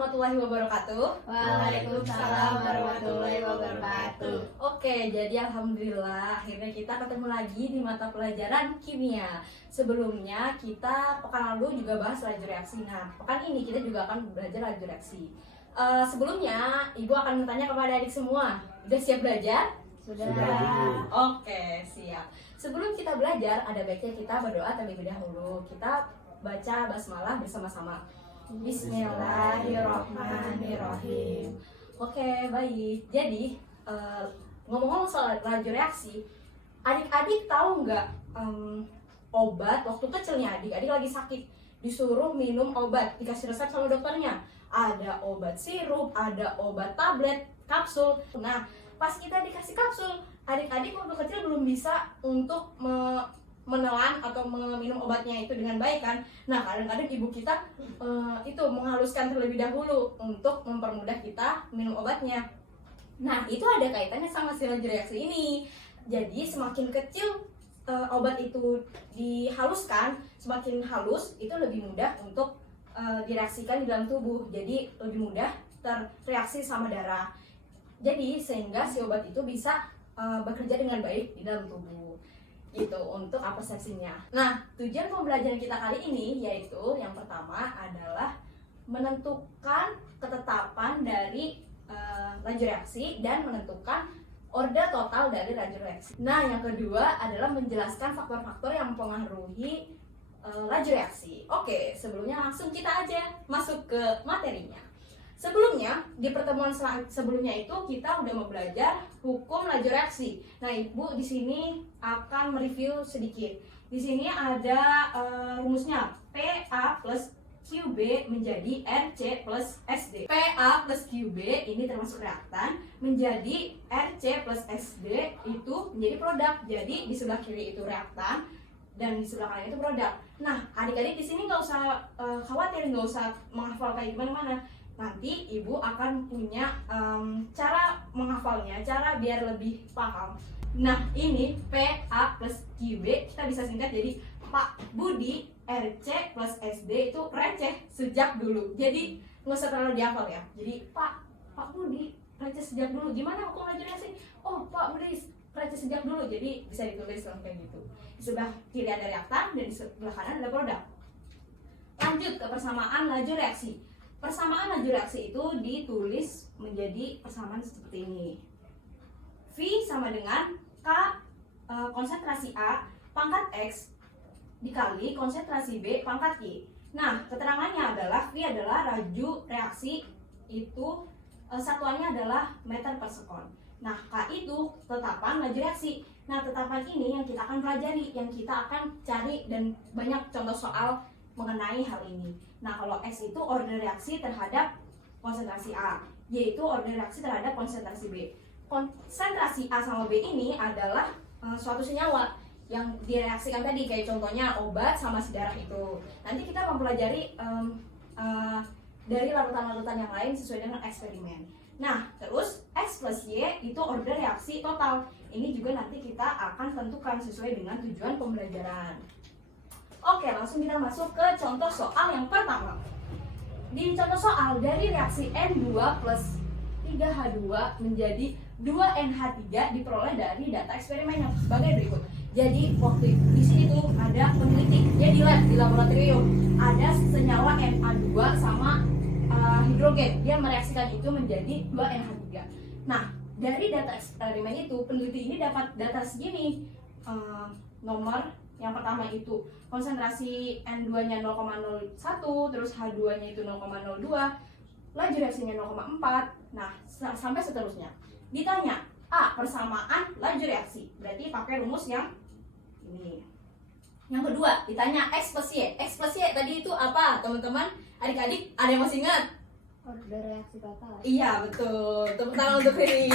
warahmatullahi wabarakatuh. Waalaikumsalam warahmatullahi wabarakatuh. Oke, jadi alhamdulillah akhirnya kita ketemu lagi di mata pelajaran kimia. Sebelumnya kita pekan lalu juga bahas laju reaksi. Nah, pekan ini kita juga akan belajar laju reaksi. Sebelumnya Ibu akan bertanya kepada adik semua, udah siap belajar? Sudah. Oke, siap. Sebelum kita belajar, ada baiknya kita berdoa terlebih dahulu. Kita baca basmalah bersama-sama. Bismillahirrahmanirrahim. Oke, baik. Jadi ngomong-ngomong soal laju reaksi, adik-adik tahu nggak obat waktu kecilnya adik-adik lagi sakit disuruh minum obat, dikasih resep sama dokternya. Ada obat sirup, ada obat tablet, kapsul. Nah, pas kita dikasih kapsul, adik-adik waktu kecil belum bisa untuk menelan atau meminum obatnya itu dengan baik kan. Nah, kadang-kadang ibu kita itu menghaluskan terlebih dahulu untuk mempermudah kita minum obatnya. Nah, itu ada kaitannya sama si laju reaksi ini. Jadi semakin kecil obat itu dihaluskan, semakin halus itu lebih mudah untuk direaksikan di dalam tubuh. Jadi lebih mudah terreaksi sama darah. Jadi sehingga si obat itu bisa bekerja dengan baik di dalam tubuh. Gitu untuk persepsinya. Nah, tujuan pembelajaran kita kali ini yaitu yang pertama adalah menentukan ketetapan dari laju reaksi dan menentukan order total dari laju reaksi. Nah, yang kedua adalah menjelaskan faktor-faktor yang mempengaruhi laju reaksi. Oke, sebelumnya langsung kita aja masuk ke materinya. Sebelumnya, di pertemuan sebelumnya itu kita udah mau belajar hukum laju reaksi. Nah, Ibu di sini akan mereview sedikit. Di sini ada rumusnya PA plus QB menjadi RC plus SD. PA plus QB ini termasuk reaktan, menjadi RC plus SD itu menjadi produk. Jadi di sebelah kiri itu reaktan dan di sebelah kanan itu produk. Nah, adik-adik di sini nggak usah khawatir, nggak usah menghafal kayak gimana-mana. Nanti ibu akan punya cara menghafalnya, cara biar lebih paham. Nah, ini PA plus QB kita bisa singkat jadi Pak Budi RC plus SD itu receh sejak dulu. Jadi nggak usah terlalu dihafal ya. Jadi Pak Budi receh sejak dulu. Gimana hukum laju reaksi? Oh, Pak Budi receh sejak dulu. Jadi bisa ditulis kayak gitu. Di sebelah kiri ada reaktan dan di sebelah kanan ada produk. Lanjut ke persamaan laju reaksi. Persamaan laju reaksi itu ditulis menjadi persamaan seperti ini. V sama dengan K konsentrasi A pangkat X dikali konsentrasi B pangkat Y. Nah, keterangannya adalah V adalah laju reaksi itu satuannya adalah meter per sekon. Nah, K itu tetapan laju reaksi. Nah, tetapan ini yang kita akan pelajari, yang kita akan cari dan banyak contoh soal mengenai hal ini. Nah, kalau X itu order reaksi terhadap konsentrasi A, Y itu order reaksi terhadap konsentrasi B. Konsentrasi A sama B ini adalah suatu senyawa yang direaksikan tadi, kayak contohnya obat sama si darah itu. Nanti kita mempelajari dari larutan-larutan yang lain sesuai dengan eksperimen. Nah, terus X plus Y itu order reaksi total. Ini juga nanti kita akan tentukan sesuai dengan tujuan pembelajaran. Oke, langsung kita masuk ke contoh soal yang pertama. Di contoh soal, dari reaksi N2 plus 3H2 menjadi 2NH3 diperoleh dari data eksperimen yang sebagai berikut. Jadi, waktu di sini tuh ada peneliti, dia di lab, di laboratorium. Ada senyawa Na2 sama hidrogen. Dia mereaksikan itu menjadi 2NH3. Nah, dari data eksperimen itu, peneliti ini dapat data segini. Nomor yang pertama itu konsentrasi N2-nya 0,01, terus H2-nya itu 0,02, laju reaksinya 0,4. Nah, sampai seterusnya. Ditanya, A, persamaan laju reaksi. Berarti pakai rumus yang ini. Yang kedua, ditanya X plus Y. X plus Y tadi itu apa, teman-teman? Adik-adik, ada yang masih ingat? Order reaksi total. Iya, betul. Tepuk tangan untuk ini.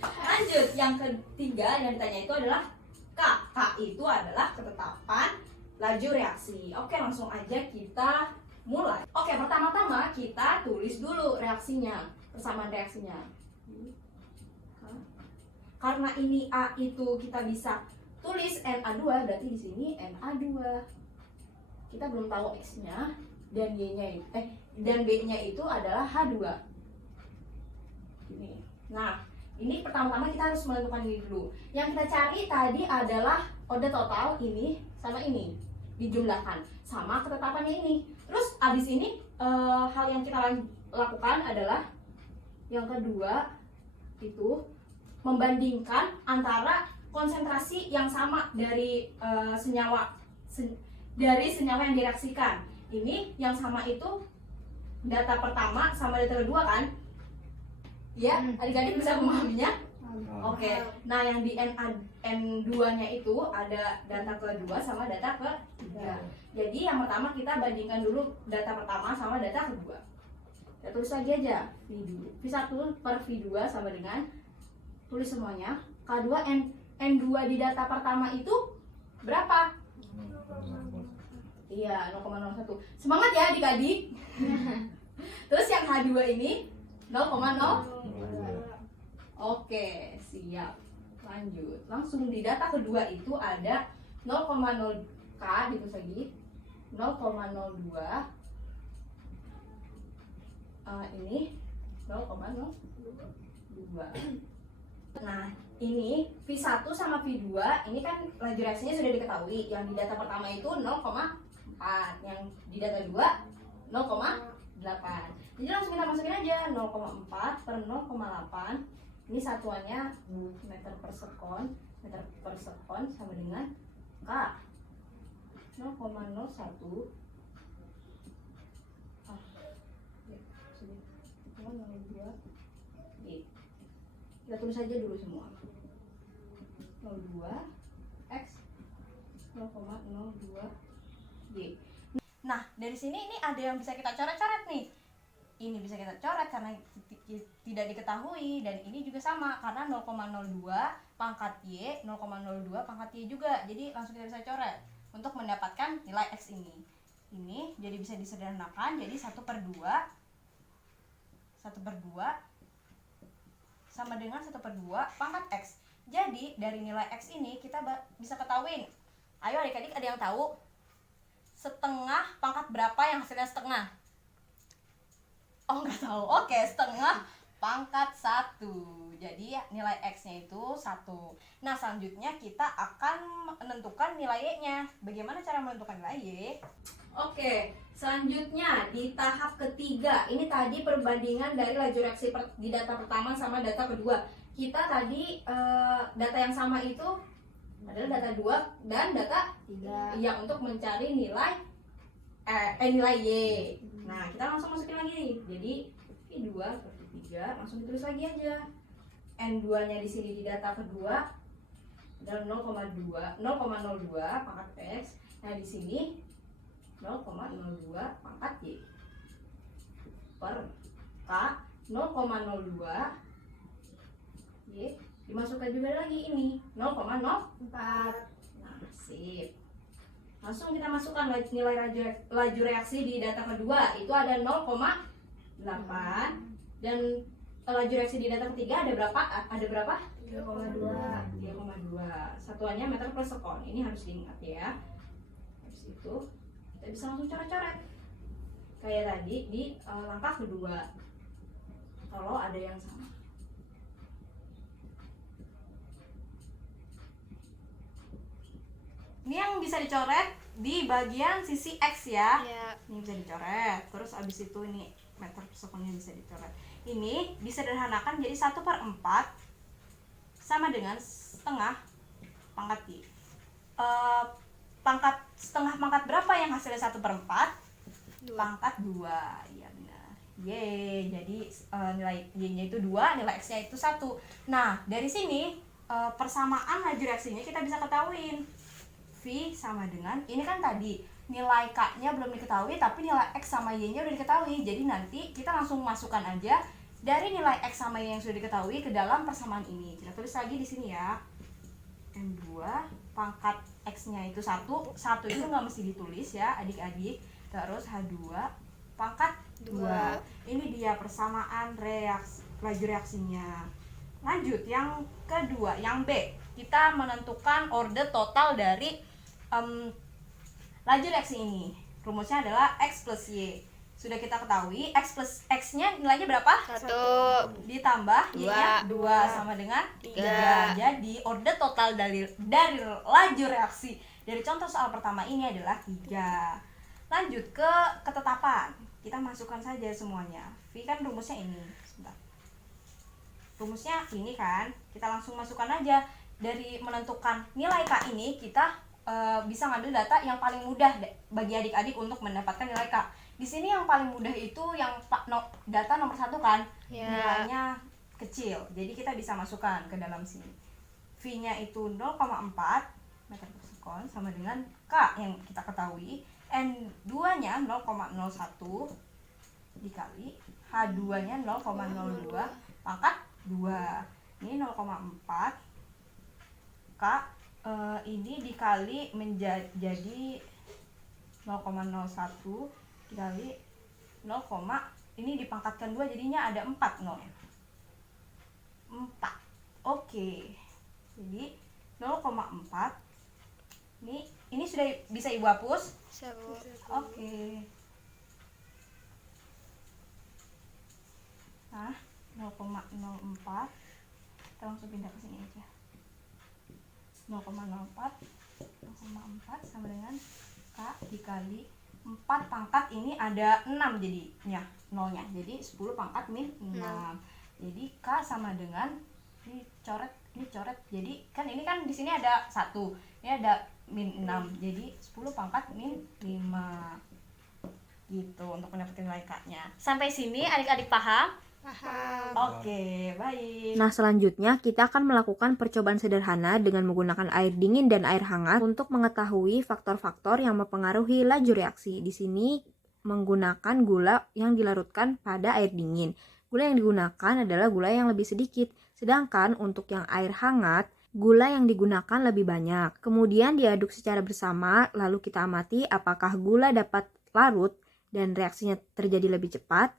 Lanjut, yang ketiga yang ditanya itu adalah K. K itu adalah ketetapan laju reaksi. Oke, langsung aja kita mulai. Oke, pertama-tama kita tulis dulu reaksinya, persamaan reaksinya. Karena ini A itu kita bisa tulis Na2, berarti di sini Na2. Kita belum tahu X-nya. dan dan B-nya itu adalah H2. Ini. Nah, ini pertama-tama kita harus menentukan ini dulu. Yang kita cari tadi adalah order total ini sama ini dijumlahkan sama ketetapannya ini. Terus abis ini hal yang kita lakukan adalah yang kedua itu membandingkan antara konsentrasi yang sama dari senyawa yang direaksikan. Ini yang sama itu data pertama sama data kedua kan? Ya, adik-adik bisa memahaminya? Oke. Nah, yang di N2-nya itu ada data kedua sama data ketiga. Jadi yang pertama kita bandingkan dulu data pertama sama data kedua. Kita tulis lagi aja V1 per V2 sama dengan, tulis semuanya, K2 N2 di data pertama itu berapa? Iya, 0,01. Semangat ya adik-adik. Terus yang H2 ini 0,0. Oke, siap. Lanjut. Langsung di data kedua itu ada 0,0 K, ditulis lagi 0,02. Ini 0,02. Nah, ini V1 sama V2 ini kan laju reaksinya sudah diketahui. Yang di data pertama itu 0,4, yang di data 2 0,8. Jadi langsung kita masukin aja 0,4 per 0,8. Ini satuannya meter per sekon. Meter per sekon sama dengan K 0,01. Kita tulis aja dulu semua. 02 X 0,02 Y. Nah, dari sini ini ada yang bisa kita coret-coret nih. Ini bisa kita coret karena tidak diketahui, dan ini juga sama karena 0,02 pangkat Y, 0,02 pangkat Y juga. Jadi langsung kita bisa coret untuk mendapatkan nilai X ini. Ini jadi bisa disederhanakan jadi 1/2 sama dengan 1/2 pangkat X. Jadi dari nilai X ini kita bisa ketahuin. Ayo adik-adik, ada yang tahu setengah pangkat berapa yang hasilnya setengah? Oh, nggak tahu. Oke, setengah pangkat 1. Jadi nilai X-nya itu 1. Nah, selanjutnya kita akan menentukan nilai Y-nya. Bagaimana cara menentukan nilai Y? Oke, selanjutnya di tahap ketiga. Ini tadi perbandingan dari laju reaksi di data pertama sama data kedua. Kita tadi data yang sama itu adalah data 2 dan data 3 yang untuk mencari nilai nilai Y. Nah, kita langsung masukin lagi. Jadi V2 per V3 langsung ditulis lagi aja. N2-nya di sini di data kedua adalah 0,02 pangkat X. Nah, di sini 0,02 pangkat Y per K 0,02 Y dimasukkan juga lagi ini 0,04. Nah, sip. Langsung kita masukkan nilai laju reaksi di data kedua itu ada 0,8 dan laju reaksi di data ketiga ada berapa? 3,2. Satuannya meter per sekon. Ini harus diingat ya. Habis itu kita bisa langsung coret-coret kayak tadi di langkah kedua kalau ada yang sama. Ini yang bisa dicoret di bagian sisi X ya. Ini bisa dicoret. Terus abis itu ini meter per sekonnya bisa dicoret. Ini disederhanakan jadi 1/4 sama dengan setengah pangkat Y. Setengah pangkat berapa yang hasilnya 1/4? Pangkat 2. Iya benar. Y. Jadi nilai Y-nya itu 2, nilai X-nya itu 1. Nah, dari sini persamaan laju reaksinya kita bisa ketahuin. V sama dengan, ini kan tadi nilai K-nya belum diketahui tapi nilai X sama Y-nya udah diketahui. Jadi nanti kita langsung masukkan aja dari nilai X sama Y yang sudah diketahui ke dalam persamaan ini. Kita tulis lagi di sini ya. N2 pangkat X-nya itu 1 itu nggak mesti ditulis ya adik-adik. Terus H2 pangkat 2. Ini dia persamaan laju reaksinya. Lanjut yang kedua, yang B. Kita menentukan order total dari laju reaksi ini. rumusnya adalah X plus Y. Sudah kita ketahui X plus X-nya nilainya berapa? 1. Ditambah Y-nya 2 sama dengan 3. Jadi order total dari laju reaksi dari contoh soal pertama ini adalah 3. Lanjut ke ketetapan. Kita masukkan saja semuanya. V kan rumusnya ini. Sebentar. Rumusnya ini kan, kita langsung masukkan aja. Dari menentukan nilai K ini kita bisa ngambil data yang paling mudah bagi adik-adik untuk mendapatkan nilai K. Di sini yang paling mudah itu yang data nomor 1 kan, nilainya kecil. Jadi kita bisa masukkan ke dalam sini. V-nya itu 0,4 meter per sekon sama dengan K yang kita ketahui. N2-nya 0,01 dikali H2-nya 0,02 pangkat 2. Ini 0,4 K ini dikali menjadi 0,01 dikali 0, ini dipangkatkan 2 jadinya ada 4 nol. 4. Oke. Jadi 0,4 ini sudah bisa Ibu hapus? Bisa, Bu. Oke. Nah, 0,04 kita langsung pindah ke sini aja. 0,04 sama dengan K dikali 4 pangkat ini ada 6 jadinya nolnya. Jadi 10 pangkat min 6. Jadi K sama dengan ini coret. Jadi kan ini kan di sini ada 1. Ini ada min 6. Jadi 10 pangkat min 5. Gitu untuk mendapatkan nilai K-nya. Sampai sini adik-adik paham? Paham. Oke, baik. Nah, selanjutnya kita akan melakukan percobaan sederhana dengan menggunakan air dingin dan air hangat untuk mengetahui faktor-faktor yang mempengaruhi laju reaksi. Di sini menggunakan gula yang dilarutkan pada air dingin. Gula yang digunakan adalah gula yang lebih sedikit, sedangkan untuk yang air hangat, gula yang digunakan lebih banyak. Kemudian diaduk secara bersama, lalu kita amati apakah gula dapat larut dan reaksinya terjadi lebih cepat.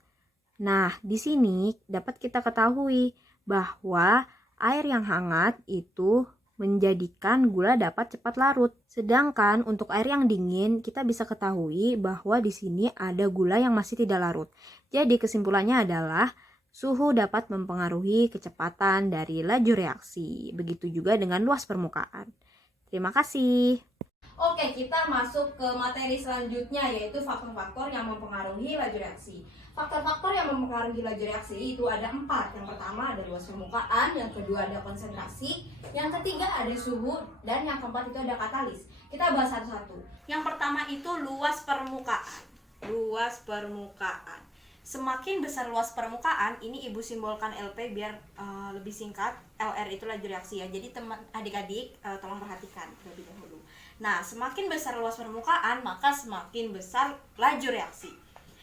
Nah, di sini dapat kita ketahui bahwa air yang hangat itu menjadikan gula dapat cepat larut. Sedangkan untuk air yang dingin, kita bisa ketahui bahwa di sini ada gula yang masih tidak larut. Jadi kesimpulannya adalah suhu dapat mempengaruhi kecepatan dari laju reaksi. Begitu juga dengan luas permukaan. Terima kasih. Oke, kita masuk ke materi selanjutnya yaitu faktor-faktor yang mempengaruhi laju reaksi. Faktor-faktor yang mempengaruhi laju reaksi itu ada 4. Yang pertama ada luas permukaan, yang kedua ada konsentrasi, yang ketiga ada suhu, dan yang keempat itu ada katalis. Kita bahas satu-satu. Yang pertama itu luas permukaan. Luas permukaan. Semakin besar luas permukaan, ini Ibu simbolkan LP biar lebih singkat. LR itu laju reaksi ya. Jadi teman adik-adik tolong perhatikan terlebih dahulu. Nah, semakin besar luas permukaan, maka semakin besar laju reaksi.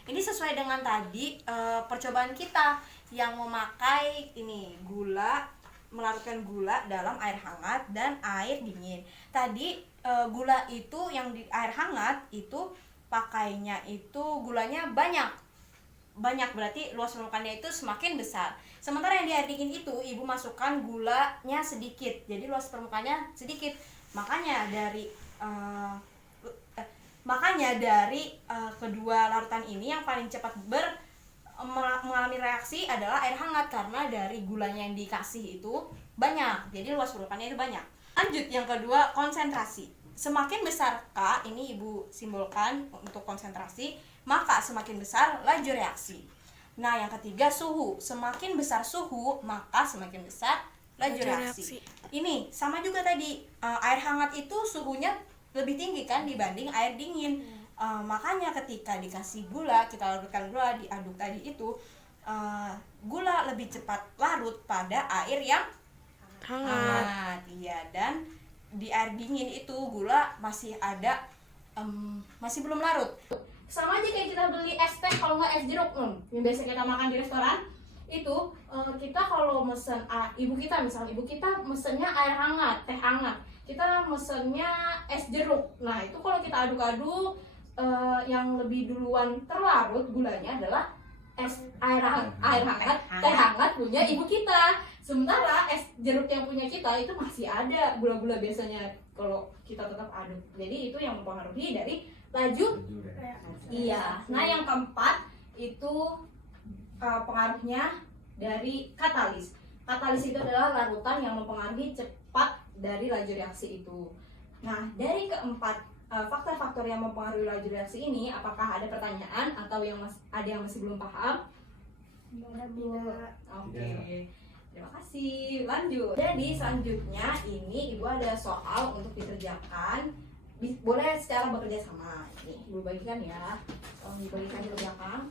Ini sesuai dengan tadi percobaan kita yang memakai ini gula, melarutkan gula dalam air hangat dan air dingin. Tadi gula itu yang di air hangat itu pakainya itu gulanya banyak berarti luas permukaannya itu semakin besar. Sementara yang di air dingin itu Ibu masukkan gulanya sedikit, jadi luas permukaannya sedikit. Makanya dari kedua larutan ini yang paling cepat mengalami reaksi adalah air hangat karena dari gulanya yang dikasih itu banyak, jadi luas permukaannya itu banyak. Lanjut yang kedua, konsentrasi. Semakin besar K, ini Ibu simbolkan untuk konsentrasi, maka semakin besar laju reaksi. Nah, yang ketiga suhu. Semakin besar suhu, maka semakin besar laju reaksi. Ini sama juga tadi, air hangat itu suhunya lebih tinggi kan dibanding air dingin. Makanya ketika dikasih gula, kita larutkan gula, diaduk tadi itu, gula lebih cepat larut pada air yang hangat. Iya, dan di air dingin itu gula masih ada, masih belum larut. Sama aja kayak kita beli es teh kalau nggak es jeruk, yang biasa kita makan di restoran. Itu kita kalau mesen ibu kita mesennya air hangat, teh hangat. Kita mesennya es jeruk. Nah, itu kalau kita aduk-aduk, yang lebih duluan terlarut gulanya adalah air hangat, teh hangat punya ibu kita. Sementara es jeruk yang punya kita itu masih ada gula-gula biasanya kalau kita tetap aduk. Jadi itu yang mempengaruhi dari laju reaksi. iya. Nah, yang keempat itu pengaruhnya dari katalis. Katalis itu adalah larutan yang mempengaruhi cepat dari laju reaksi itu. Nah, dari keempat faktor-faktor yang mempengaruhi laju reaksi ini, apakah ada pertanyaan atau ada yang masih belum paham? Tidak. Oke, terima kasih. Lanjut. Jadi selanjutnya ini Ibu ada soal untuk dikerjakan. Boleh secara bekerja sama. Nih, Ibu bagikan ya. Tolong dibagikan di belakang.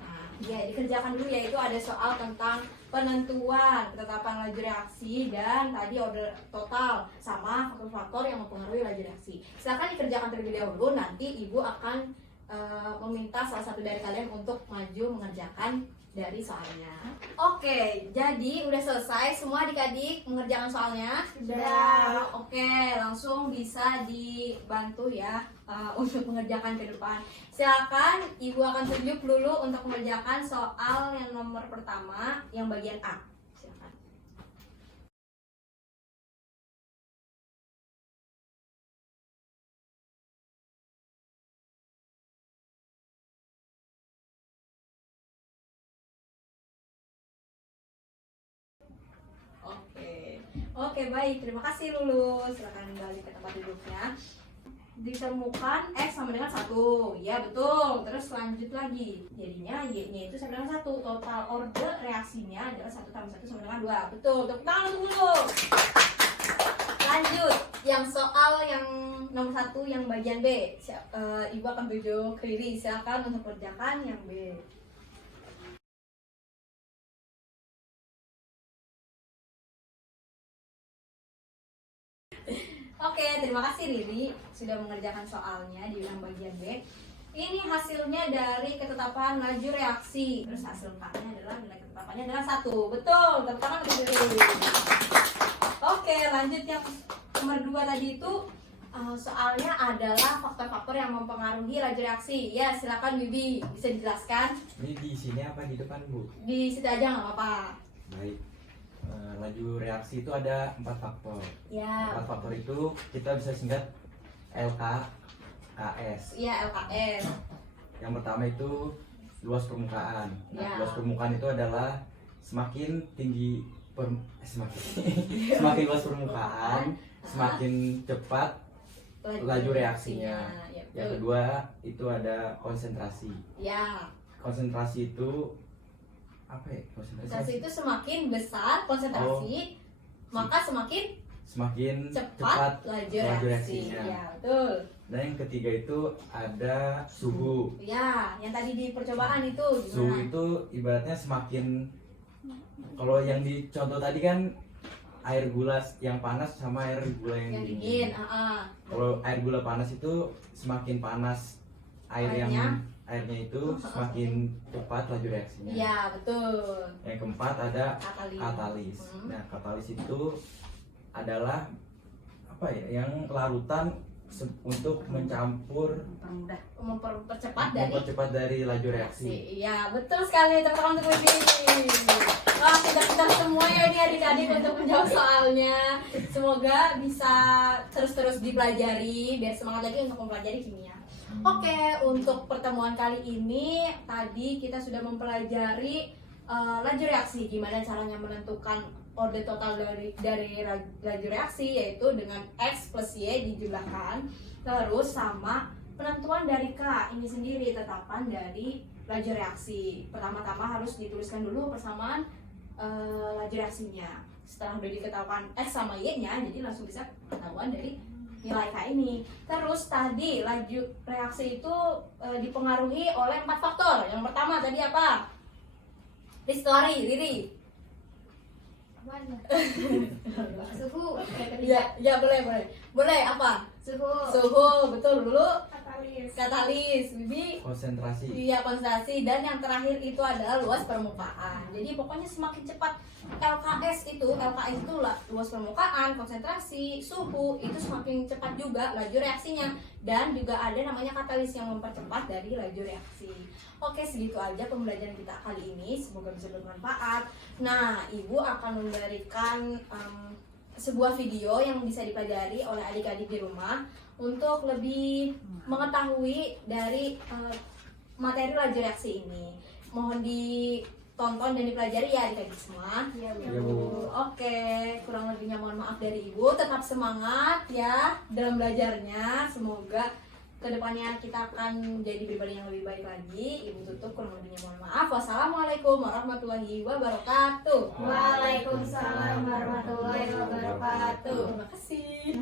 Nah, ya dikerjakan dulu, yaitu ada soal tentang penentuan ketetapan laju reaksi dan tadi order total sama faktor-faktor yang mempengaruhi laju reaksi. Silakan dikerjakan terlebih dahulu. Nanti Ibu akan meminta salah satu dari kalian untuk maju mengerjakan dari soalnya. Oke, jadi udah selesai semua adik-adik mengerjakan soalnya? Sudah. Oke, langsung bisa dibantu ya untuk mengerjakan ke depan. Silakan Ibu akan tunjuk dulu untuk mengerjakan soal yang nomor pertama yang bagian A. Silakan. Oke, baik. Terima kasih Lulu. Silakan kembali ke tempat duduknya. Ditemukan X sama dengan 1. Ya, betul. Terus lanjut lagi. Jadinya Y-nya itu sama dengan 1. Total order reaksinya adalah 1 tambah 1 sama dengan 2. Betul. Tepuk tangan untuk Lulu. Lanjut. Yang soal yang nomor 1 yang bagian B. Ibu akan tunjuk Riri. Silakan untuk kerjakan yang B. Oke, terima kasih Riri sudah mengerjakan soalnya di yang bagian B. Ini hasilnya dari ketetapan laju reaksi. Terus hasil K-nya adalah nilai ketetapannya adalah 1. Betul, tepuk tangan untuk Riri. Oke, lanjut yang nomor 2 tadi itu soalnya adalah faktor-faktor yang mempengaruhi laju reaksi. Ya, silakan Bibi bisa dijelaskan. Ini di sini apa di depan, Bu? Di situ aja nggak apa-apa. Baik. Laju reaksi itu ada 4 faktor. Ya. 4 faktor itu kita bisa singkat LKS. Iya, LKS. Yang pertama itu luas permukaan. Nah, Ya. luas permukaan itu adalah semakin tinggi semakin luas permukaan, semakin cepat laju reaksinya. Ya, Yang betul. kedua itu ada konsentrasi. Ya. Konsentrasi itu apa ya? Konsentrasi itu semakin besar konsentrasi, maka semakin cepat laju laju reaksi. reaksinya. Ya, betul. Dan yang ketiga itu ada suhu. Ya, yang tadi di percobaan itu Suhu gimana? itu ibaratnya semakin, kalau yang di contoh tadi kan air gula yang panas sama air gula Yang yang dingin. dingin. Kalau air gula panas itu semakin panas airnya itu semakin cepat laju reaksinya. Ya, betul. Yang keempat ada Katalis. katalis. Hmm. Nah, katalis itu adalah apa ya? Yang larutan untuk mencampur, mempercepat dari laju reaksi. Iya, betul sekali. Tepuk tangan untuk Bibi. Wah, pintar-pintar semua ya ini adik-adik untuk menjawab soalnya. Semoga bisa terus-terus dipelajari biar semangat lagi untuk mempelajari kimia. Oke, untuk pertemuan kali ini tadi kita sudah mempelajari laju reaksi, gimana caranya menentukan order total dari laju reaksi, yaitu dengan X plus Y dijumlahkan, terus sama penentuan dari K ini sendiri, tetapan dari laju reaksi. Pertama-tama harus dituliskan dulu persamaan laju reaksinya. Setelah udah diketahuan X sama Y-nya, jadi langsung bisa ketahuan dari nilai K ini. Terus tadi laju reaksi itu dipengaruhi oleh 4 faktor. Yang pertama tadi apa? History, Riri. Apanya? Suhu. Ya boleh apa? Suhu, betul dulu. Katalis, Bibi. Konsentrasi. Iya, konsentrasi. Dan yang terakhir itu adalah luas permukaan. Jadi pokoknya semakin cepat LKS itu luas permukaan, konsentrasi, suhu itu semakin cepat juga laju reaksinya. Dan juga ada namanya katalis yang mempercepat dari laju reaksi. Oke, segitu aja pembelajaran kita kali ini. Semoga bisa bermanfaat. Nah, Ibu akan memberikan sebuah video yang bisa dipelajari oleh adik-adik di rumah untuk lebih mengetahui dari materi laju reaksi ini. Mohon ditonton dan dipelajari ya adik-adik semua. Iya, Bu. Iya, Bu. Oke, kurang lebihnya mohon maaf dari Ibu. Tetap semangat ya dalam belajarnya. Semoga kedepannya kita akan jadi pribadi yang lebih baik lagi. Ibu tutup, kurang lebihnya mohon maaf. Wassalamualaikum warahmatullahi wabarakatuh. Waalaikumsalam warahmatullahi wabarakatuh. Terima kasih.